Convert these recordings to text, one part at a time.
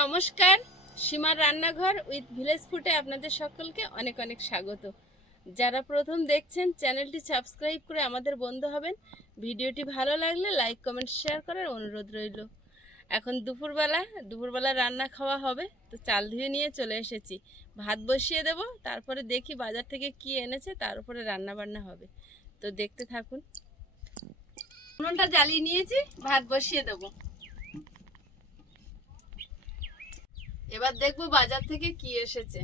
নমস্কার, সীমার রান্নাঘর উইথ ভিলেজ ফুটে আপনাদের সকলকে অনেক অনেক স্বাগত। যারা প্রথম দেখছেন, চ্যানেলটি সাবস্ক্রাইব করে আমাদের বন্ধু হবেন। ভিডিওটি ভালো লাগলে লাইক, কমেন্ট, শেয়ার করার অনুরোধ রইল। এখন দুপুরবেলা দুপুরবেলা রান্না খাওয়া হবে, তো চাল ধুয়ে নিয়ে চলে এসেছি। ভাত বসিয়ে দেব, তারপরে দেখি বাজার থেকে কি এনেছে, তার উপরে রান্না বান্না হবে। তো দেখতে থাকুন। জ্বালিয়ে নিয়েছি, ভাত বসিয়ে দেবো। এবার দেখব বাজার থেকে কি এসেছে।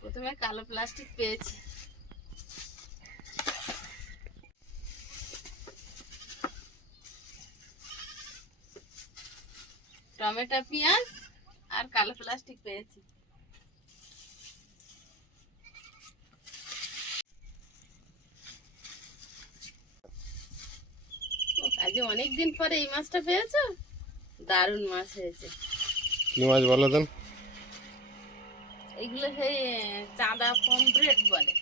প্রথমে কালো প্লাস্টিক পেয়েছি। টমেটো, পেঁয়াজ আর কালো প্লাস্টিক পেয়েছি। আজ অনেক দিন পরে এই মাছটা পেয়েছ? দারুণ মাছ হয়েছে। কি মাছ বলো দেন? এগুলো সেই চাঁদা পমফ্রেট বলে।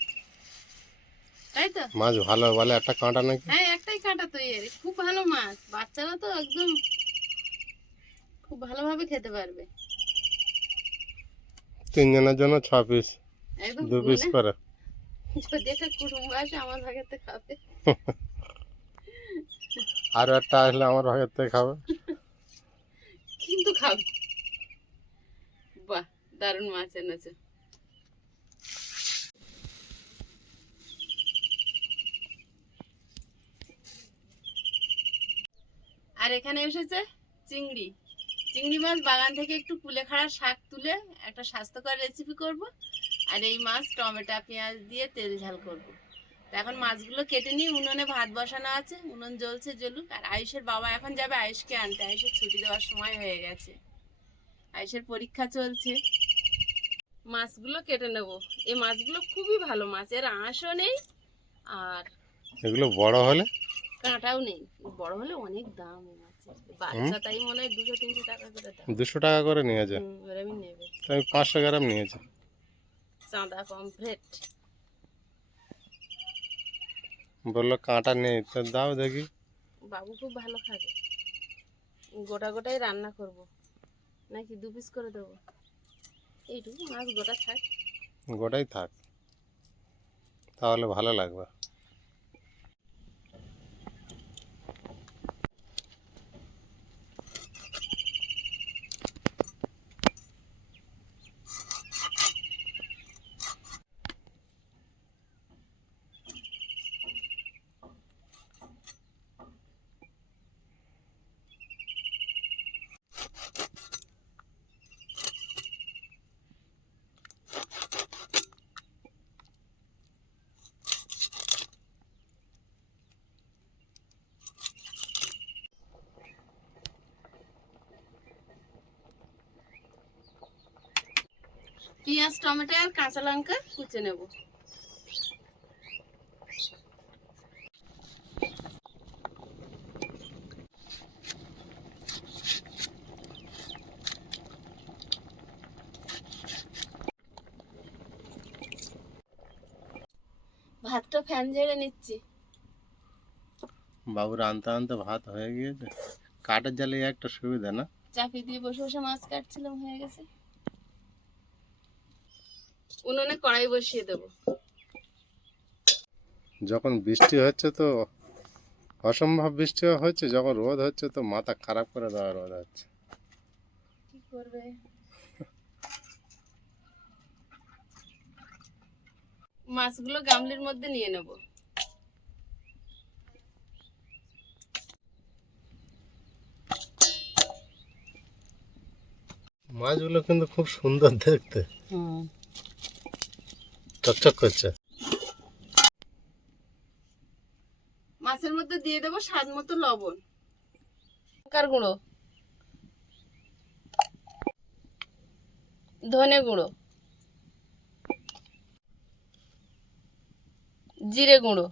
তাই তো? মাছ ভালো বলে একটা কাঁটা নাকি? হ্যাঁ একটাই কাঁটা তো এর খুব ভালো মাছ। বাচ্চারা তো একদম খুব ভালোভাবে খেতে পারবে। তিনজনের জন্য ছ পিস দু পিস করে। যদি একটা কুটুম্ব আসে আমার ভাগেতে খাবে। আরও একটা আসলে আমার ভাগের থেকে খাবে। খাবে। বাহ, দারুণ মাছ এনেছে। আর এখানে এসেছে চিংড়ি। চিংড়ি মাছ বাগান থেকে একটু কুলেখাড়া শাক তুলে একটা স্বাস্থ্যকর রেসিপি করব। আর এই মাছ টমেটো, পেঁয়াজ দিয়ে তেল ঝাল করব। তো এখন মাছগুলো কেটে নিয়ে উনুনে ভাত বসানো আছে উনুন জ্বলছে জ্বলুক আর আয়ুষের বাবা এখন যাবে আয়ুষকে আনতে। আয়ুষের ছুটি দেওয়ার সময় হয়ে গেছে। আয়ুষের পরীক্ষা চলছে। মাছগুলো কেটে নেব। এই মাছগুলো খুবই ভালো মাছ এর আঁশও নেই আর এগুলো বড় হলে? কাঁটাও নেই। বড় হলে অনেক দাম বাচ্চা তাই মনে হয় দুশো তিনশো টাকা করে দাম। দুশো টাকা করে হুম, এবার আমি নেবে। আমি পাঁচশো গ্রাম নিয়েছি। চাঁদা পমফ্রেট। বলল কাঁটা নেই তো দাও দেখি। বাবু খুব ভালো খাবে। গোটা গোটাই রান্না করব। নাকি দু পিস করে দেবো? এইটুকু মাছ গোটা থাক। গোটাই থাক। তাহলে ভালো লাগবে। পেঁয়াজ টমেটো আর কাঁচা লঙ্কা কুচে নেব। ভাতটা ফ্যান ঝেড়ে নিচ্ছি। বাবুর আনতে আনতে ভাত হয়ে গিয়েছে। কাঠের জালে একটা সুবিধা না? চাপি দিয়ে বসে বসে মাছ কাটছিলাম হয়ে গেছে। উনুনে কড়াই বসিয়ে দেবো। যখন বৃষ্টি হচ্ছে তো অসম্ভব বৃষ্টি হচ্ছে যখন রোদ হচ্ছে তো মাথা খারাপ করে দেওয়া রোদ হচ্ছে। কি করবে? মাছগুলো গামলির মধ্যে নিয়ে নেব। মাছগুলো কিন্তু খুব সুন্দর দেখতে। চকচক করছে। মাছের মধ্যে দিয়ে দেবো স্বাদ মতো লবণ। লঙ্কার গুঁড়ো। ধনে গুঁড়ো। জিরে গুঁড়ো।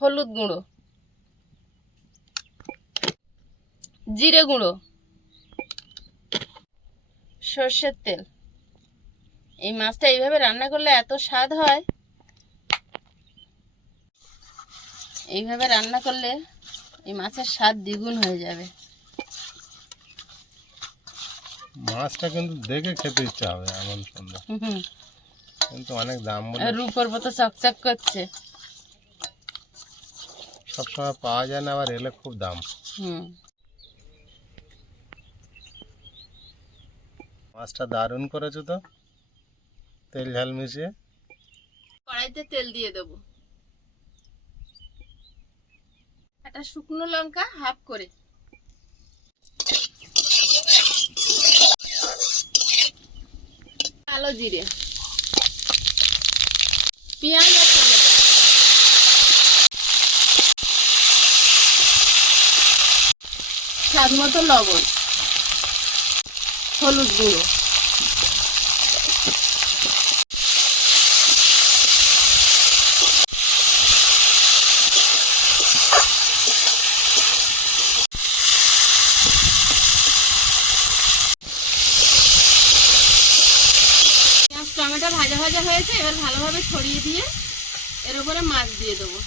হলুদ গুঁড়ো। জিরে গুঁড়ো। সর্ষের তেল। এই মাছটা এইভাবে রান্না করলে এত স্বাদ হয়। এইভাবে রান্না করলে এই মাছের স্বাদ দ্বিগুণ হয়ে যাবে। মাছটা কিন্তু দেখে খেতে ইচ্ছা হবে এমন সুন্দর। কিন্তু অনেক দাম বলে রূপোর মতো চকচক করছে। সবসময় পাওয়া যায় না আবার এলে খুব দাম। হুম। মাছটা দারুণ করেছ তো। তেল ঝাল মিশিয়ে। কড়াইতে তেল দিয়ে দেবো। একটা শুকনো লঙ্কা হাফ করে। কালো জিরে। পেঁয়াজ আর স্বাদ মতো লবণ। হলুদ গুঁড়ো। টমেটো ভাজা ভাজা হয়েছে, এবার ভালোভাবে ছড়িয়ে দিয়ে এর উপরে মাছ দিয়ে দেবো।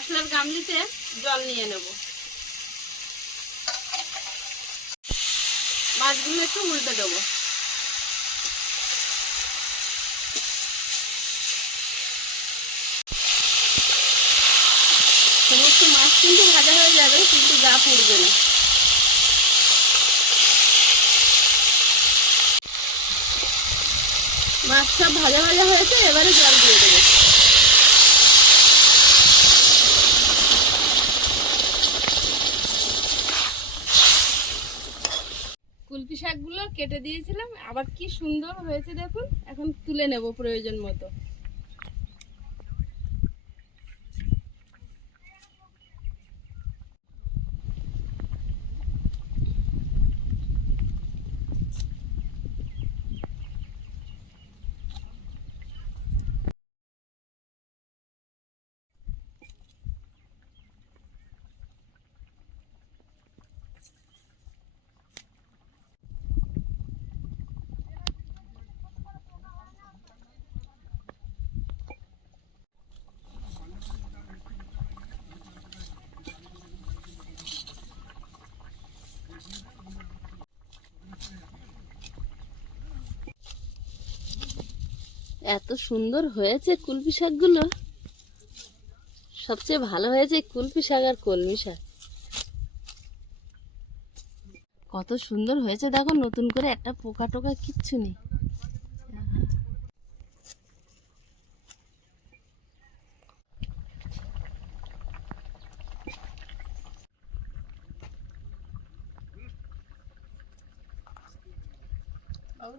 মশলার গামলিতে জল নিয়ে নেব। মাছগুলো একটু উল্টে দেবো। সমস্ত মাছ কিন্তু ভাজা হয়ে যাবে, কিন্তু গা পুড়বে না। মাছটা ভাজা ভাজা হয়েছে, এবারে জল দিয়ে দেবো। কুলপি শাকগুলো কেটে দিয়েছিলাম। আবার কি সুন্দর হয়েছে দেখুন। এখন তুলে নেব প্রয়োজন মতো। এত সুন্দর হয়েছে কুলপি শাকগুলো। সবচেয়ে ভালো হয়েছে কুলপি শাক আর কলমি শাক। কত সুন্দর হয়েছে দেখো, নতুন করে একটা পোকা টোকা কিচ্ছু নেই।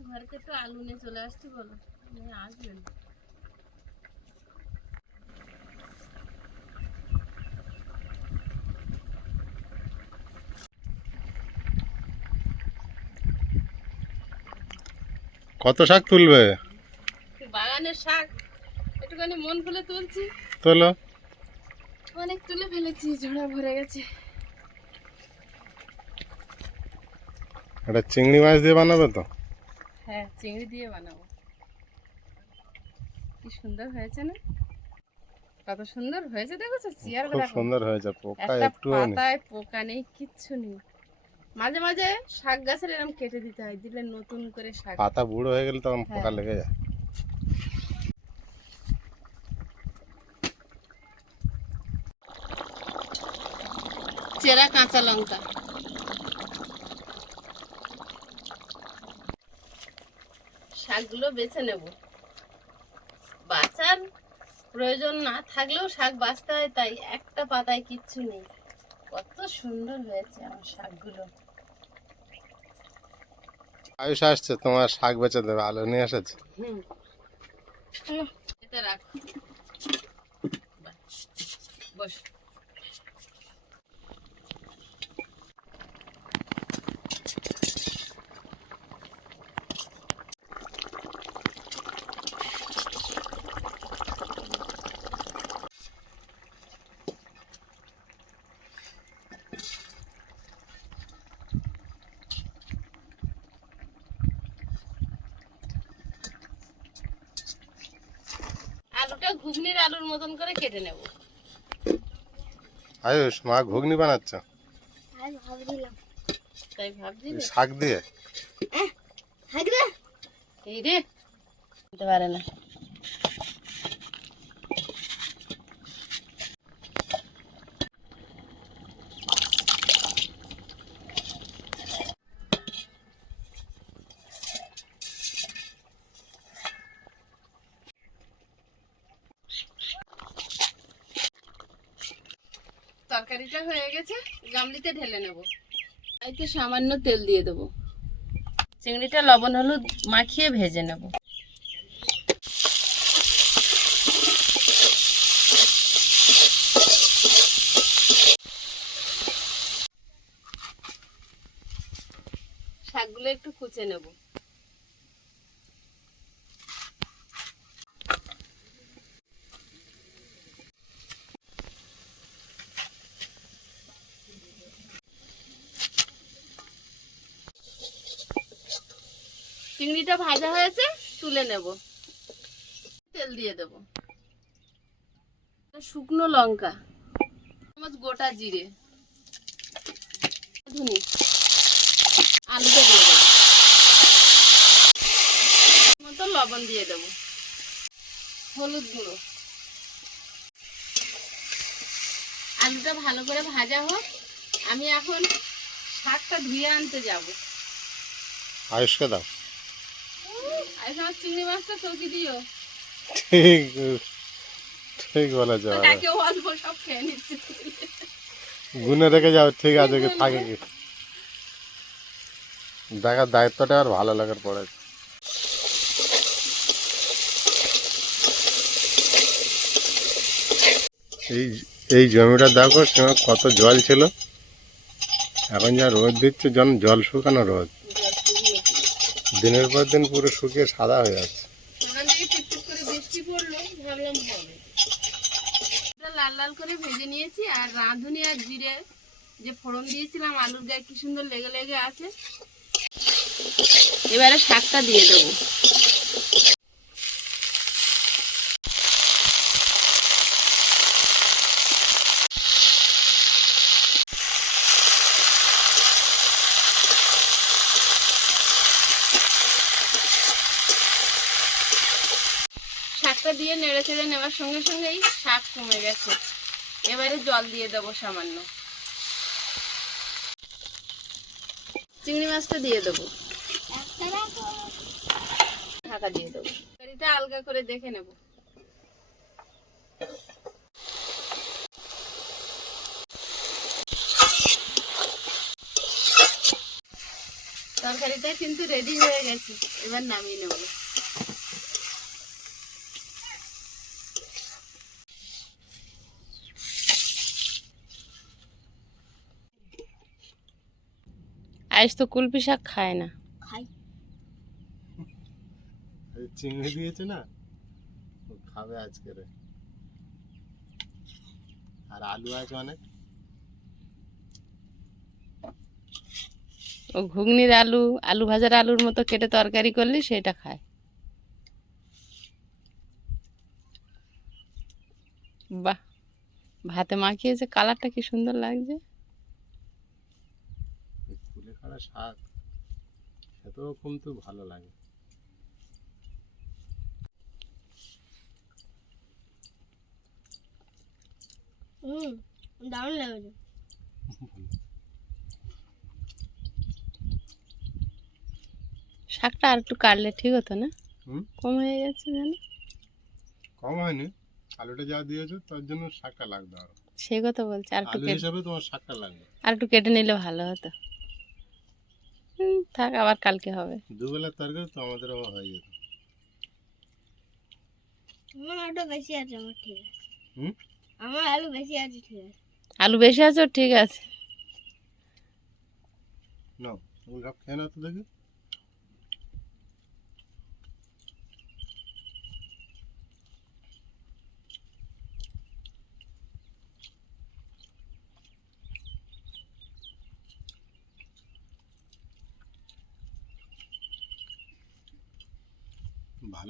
ঘরকে তো আলু নিয়ে চলে আসছি, বলো। আসবেন কত শাক তুলবে? বাগানের শাক একটুখানি মন খুলে তুলছি। তোলো। অনেক তুলে ফেলেছি ঝোড়া ভরে গেছে। এটা চিংড়ি মাছ দিয়ে বানাবে তো? হ্যাঁ চিংড়ি দিয়ে বানাবো। কি সুন্দর হয়েছে না? কত সুন্দর হয়েছে দেখেছ? চেয়ার খুব সুন্দর হয়েছে পোকা একটু পাতায় পোকা নেই কিচ্ছু নেই। মাঝে মাঝে শাক গাছের এরকম কেটে দিতে হয় দিলে নতুন করে শাক। পাতা বুড়ো হয়ে গেলে তখন পোকা হ্যাঁ। লেগে যায়। চেরা কাঁচা লঙ্কা। শাকগুলো বেছে নেব। বাঁচার প্রয়োজন না থাকলেও শাক বাঁচতে হয় তাই একটা পাতায় কিচ্ছু নেই। কত সুন্দর হয়েছে আমার শাকগুলো। আয়ুষ আসছে তোমার শাক বেচে দেবে আলো নিয়ে এসেছে। রাখ। বস আলুটা ঘুগনির আলুর মতন করে কেটে নেব। আয়ুষ মা ঘুগনি বানাচ্ছ। তাই ভাবছি শাক দিয়ে। এই রে পারে না। তরকারিটা হয়ে গেছে, গামলিতে ঢেলে নেব। এতে সামান্য তেল দিয়ে দেবো। চিংড়িটা লবণ, হলুদ মাখিয়ে ভেজে নেব। শাকগুলো একটু কুচে নেব। চিংড়িটা ভাজা হয়েছে, তুলে নেব। তেল দিয়ে দেব। শুকনো লঙ্কা, চামচ গোটা জিরে, ধুনি, আলুটা দিয়ে দেবো। মতো লবণ দিয়ে দেবো। হলুদ গুঁড়ো। আলুটা ভালো করে ভাজা হোক। আমি এখন শাকটা ধুয়ে আনতে যাব। আয়ুষকে দাও। চিংড়ি মাছটা চৌকি দিও। ঠিক ঠিক অল্প সব খেয়ে নিচ্ছে। গুনে রেখে যাও ঠিক আছে থাকে কি। দেখার দায়িত্বটা আর ভালো লাগার পড়ে এই এই জমিটা দেখো সময় কত জল ছিল। এখন যা রোদ দিচ্ছে জন জল শুকানো রোদ। দিনের পর দিন পুরো শুকিয়ে সাদা হয়ে যাচ্ছে। লাল লাল করে ভেজে নিয়েছি, আর রাঁধুনি আর জিরে যে ফোড়ন দিয়েছিলাম, আলুর গায়ে কি সুন্দর লেগে লেগে আছে। এবারে শাকটা দিয়ে দেবো। শাকটা দিয়ে নেড়ে চেড়ে নেওয়ার সঙ্গে সঙ্গেই শাক কমে গেছে। এবারে জল দিয়ে দেবো সামান্য। চিংড়ি মাছটা দিয়ে দেবো। ঢাকা দিয়ে দেবো। তরকারিটা আলগা করে দেখে নেব। তরকারিটা কিন্তু রেডি হয়ে গেছে। এবার নামিয়ে নেব। আইস তো কুলপি শাক খায় না। খাই চিংড়ি দিয়েছে না খাবে আজকে রে। আর আলু আছে অনেক। ও ঘুগনির আলু আলু ভাজার আলুর মতো কেটে তরকারি করলে সেটা খায়। বাহ ভাতে মাখিয়েছে কালারটা কি সুন্দর লাগছে। ফুলে খাওয়া শাক খেতেও কিন্তু ভালো লাগে। হুম দারুণ লাগছে। শাকটা আর একটু কাটলে ঠিক হতো না? হুম? কম হয়ে গেছে জানো কম হয়নি। আলুটা যা দিয়েছ তার জন্য শাকটা লাগবে আরও। সে কথা বলছে আর একটু আলু কেটে হিসাবে তোমার শাকটা লাগবে। আর একটু কেটে নিলে ভালো হতো। থাক আবার কালকে হবে। দুবেলার তরকারি তো আমাদেরও হয়ে যেত। আমার আলু বেশি আছে আমার ঠিক আছে। হুম? আমার আলু বেশি আছে ঠিক আছে। আলু বেশি আছে ওর ঠিক আছে। নাও তুমি সব খেয়ে নাও তো দেখি।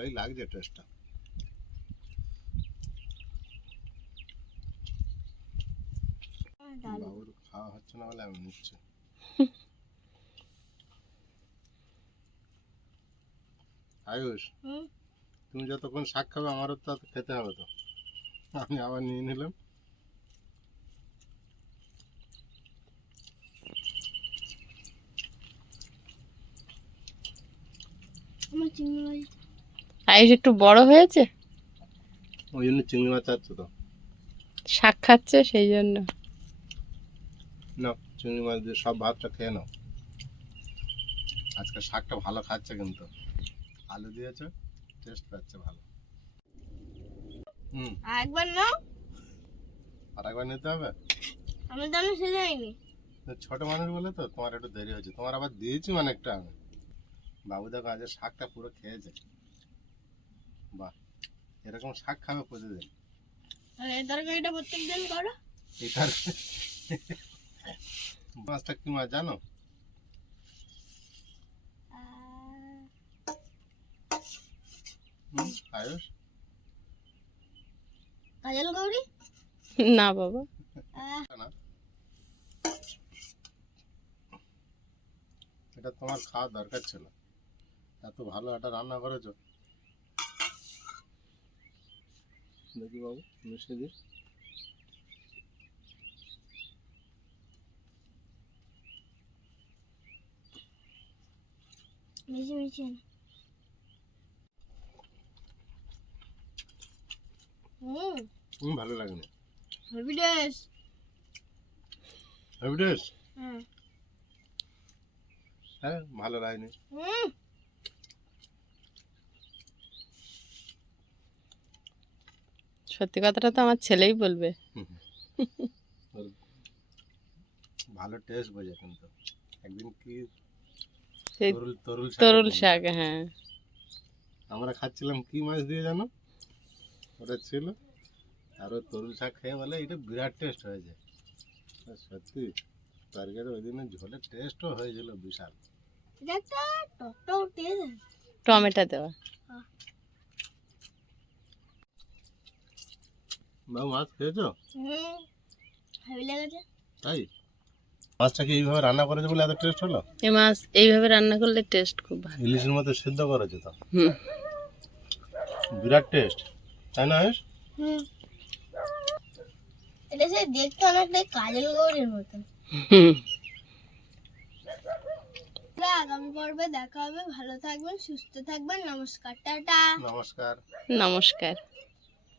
ভালোই লাগছে টেস্টটা বাবুর খাওয়া হচ্ছে না বলে আমি নিচ্ছি। আয়ুষ তুমি যতক্ষণ শাক খাবে আমারও তো খেতে হবে তো। আমি আবার নিয়ে নিলাম। আমার চিংড়ি আয়ুষ একটু বড় হয়েছে? ওই জন্য চিংড়ি মাছ আছে তো। শাক খাচ্ছে সেই জন্য। নাও চিংড়ি মাছ দিয়ে সব ভাতটা খেয়ে নাও। আজকে শাকটা ভালো খাচ্ছে কিন্তু। আলু দিয়েছে টেস্ট পাচ্ছে ভালো। হুম। আর একবার নাও। আর একবার নিতে হবে? আমি তো আমি সেজে যাইনি ছোট মানুষ বলে তো তোমার একটু দেরি হয়েছে। তোমার আবার দিয়েছি অনেকটা আমি। বাবু দেখো আজ শাকটা পুরো খেয়েছে। বাহ। এরকম শাক খাবে প্রতিদিন আর এই তরকারিটা প্রত্যেক দিন করো। এটার মাছটা কি মাছ জানো? হুম, আয়ুষ? কাজল গৌরী? না বাবা। না। এটা তোমার খাওয়া দরকার ছিল। এত ভালো একটা রান্না করেছ। দেখি বাবু দিই মিশি মিশি হুম হুম ভালো ডেস হেভি টেস্ট হ্যাঁ ভালো লাগেনি হুম সত্যি কথাটা তো আমার ছেলেই বলবে। ভালো টেস্ট বোঝে কিন্তু। একদিন কি তরুল তরুল শাক তরুল শাক হ্যাঁ। আমরা খাচ্ছিলাম কি মাছ দিয়ে জানো? ওটা ছিল। আর ওই তরুল শাক খেয়ে বলে এটা বিরাট টেস্ট হয়েছে সত্যি তরকারি ওই দিনের ঝোলের টেস্টও হয়েছিল বিশাল। টমেটো দেওয়া। বাবু মাছ খেয়েছো? হুম হেভি লেগেছে। তাই? মাছটা কি এইভাবে রান্না করেছে বলে এত টেস্ট হলো? এই মাছ এইভাবে রান্না করলে টেস্ট খুব ভালো ইলিশের মতো সিদ্ধ করেছে তো? বিরাট টেস্ট তাই না আয়ুষ? হুম। এটা সে দেখতে অনেকটাই কাজল গৌরীর মতো। হুম। আগামী পর্বে দেখা হবে। ভালো থাকবেন সুস্থ থাকবেন। নমস্কার টাটা। নমস্কার। নমস্কার।